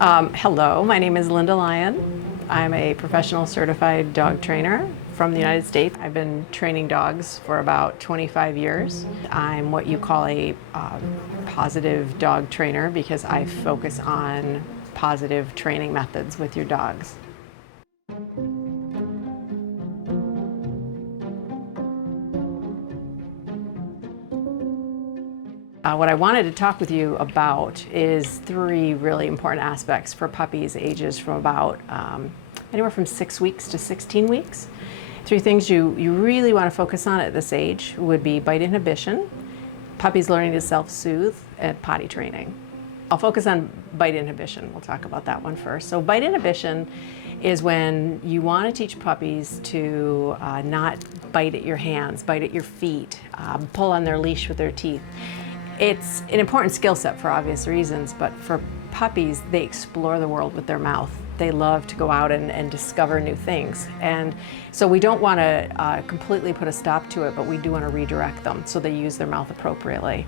Hello, my name is Linda Lyon. I'm a professional certified dog trainer from the United States. I've been training dogs for about 25 years. I'm what you call a positive dog trainer because I focus on positive training methods with your dogs. What I wanted to talk with you about is three really important aspects for puppies ages from about anywhere from 6 weeks to 16 weeks. Three things you really want to focus on at this age would be bite inhibition, puppies learning to self-soothe, and potty training. I'll focus on bite inhibition. We'll talk about that one first. So bite inhibition is when you want to teach puppies to not bite at your hands, bite at your feet, pull on their leash with their teeth. It's an important skill set for obvious reasons, but for puppies, they explore the world with their mouth. They love to go out and discover new things. And so we don't want to completely put a stop to it, but we do want to redirect them so they use their mouth appropriately.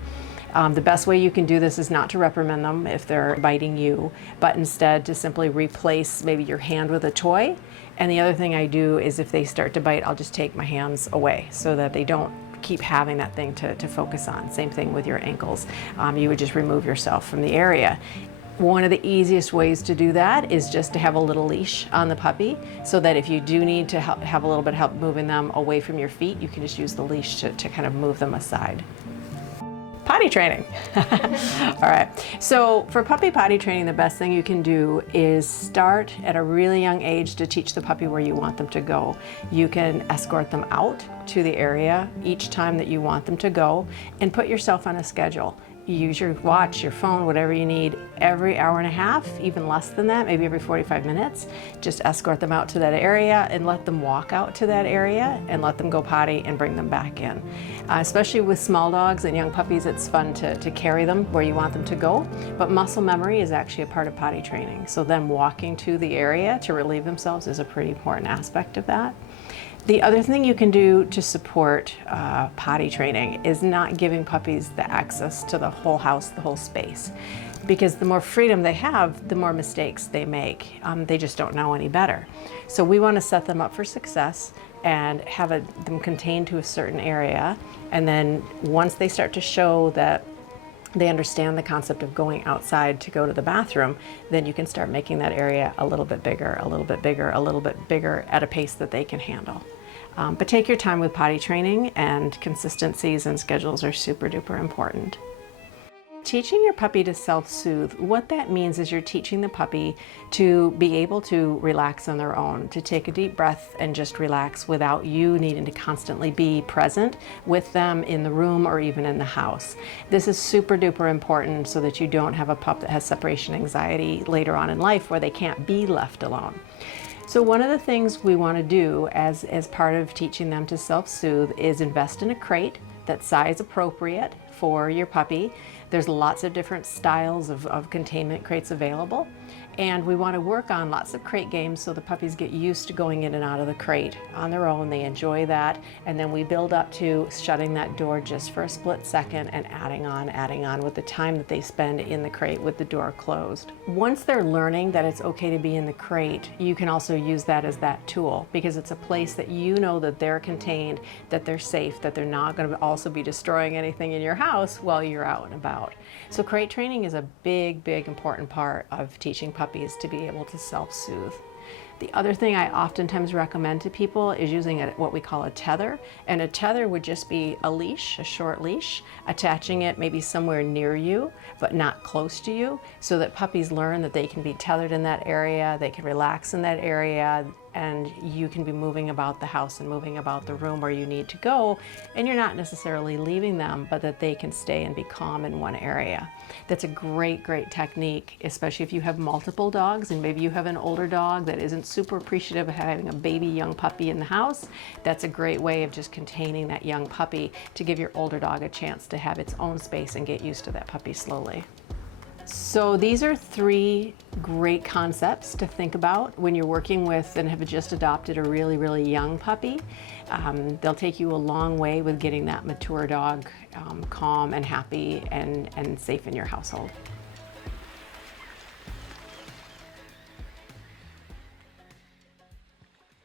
The best way you can do this is not to reprimand them if they're biting you, but instead to simply replace maybe your hand with a toy. And the other thing I do is if they start to bite, I'll just take my hands away so that they don't keep having that thing to focus on. Same thing with your ankles. You would just remove yourself from the area. One of the easiest ways to do that is just to have a little leash on the puppy so that if you do need to have a little bit of help moving them away from your feet, you can just use the leash to kind of move them aside. Potty training. All right, so for puppy potty training, the best thing you can do is start at a really young age to teach the puppy where you want them to go. You can escort them out to the area each time that you want them to go and put yourself on a schedule. You use your watch, your phone, whatever you need, every hour and a half, even less than that, maybe every 45 minutes. Just escort them out to that area and let them walk out to that area and let them go potty and bring them back in. Especially with small dogs and young puppies, it's fun to carry them where you want them to go, but muscle memory is actually a part of potty training. So them walking to the area to relieve themselves is a pretty important aspect of that. The other thing you can do to support potty training is not giving puppies the access to the whole house, the whole space. Because the more freedom they have, the more mistakes they make. They just don't know any better. So we want to set them up for success and have them contained to a certain area. And then once they start to show that they understand the concept of going outside to go to the bathroom, then you can start making that area a little bit bigger, a little bit bigger, a little bit bigger at a pace that they can handle. But take your time with potty training, and consistencies and schedules are super duper important. Teaching your puppy to self-soothe, what that means is you're teaching the puppy to be able to relax on their own, to take a deep breath and just relax without you needing to constantly be present with them in the room or even in the house. This is super duper important so that you don't have a pup that has separation anxiety later on in life where they can't be left alone. So one of the things we want to do as part of teaching them to self-soothe is invest in a crate that's size appropriate for your puppy. There's lots of different styles of containment crates available, and we want to work on lots of crate games so the puppies get used to going in and out of the crate on their own. They enjoy that, and then we build up to shutting that door just for a split second and adding on with the time that they spend in the crate with the door closed. Once they're learning that it's okay to be in the crate, you can also use that as that tool because it's a place that you know that they're contained, that they're safe, that they're not going to also be destroying anything in your house while you're out and about. So crate training is a big, big important part of teaching puppies to be able to self-soothe. The other thing I oftentimes recommend to people is using what we call a tether. And a tether would just be a leash, a short leash, attaching it maybe somewhere near you, but not close to you, so that puppies learn that they can be tethered in that area, they can relax in that area, and you can be moving about the house and moving about the room where you need to go, and you're not necessarily leaving them, but that they can stay and be calm in one area. That's a great, great technique, especially if you have multiple dogs and maybe you have an older dog that isn't super appreciative of having a baby young puppy in the house. That's a great way of just containing that young puppy to give your older dog a chance to have its own space and get used to that puppy slowly. So these are three great concepts to think about when you're working with and have just adopted a really, really young puppy. They'll take you a long way with getting that mature dog calm and happy and safe in your household.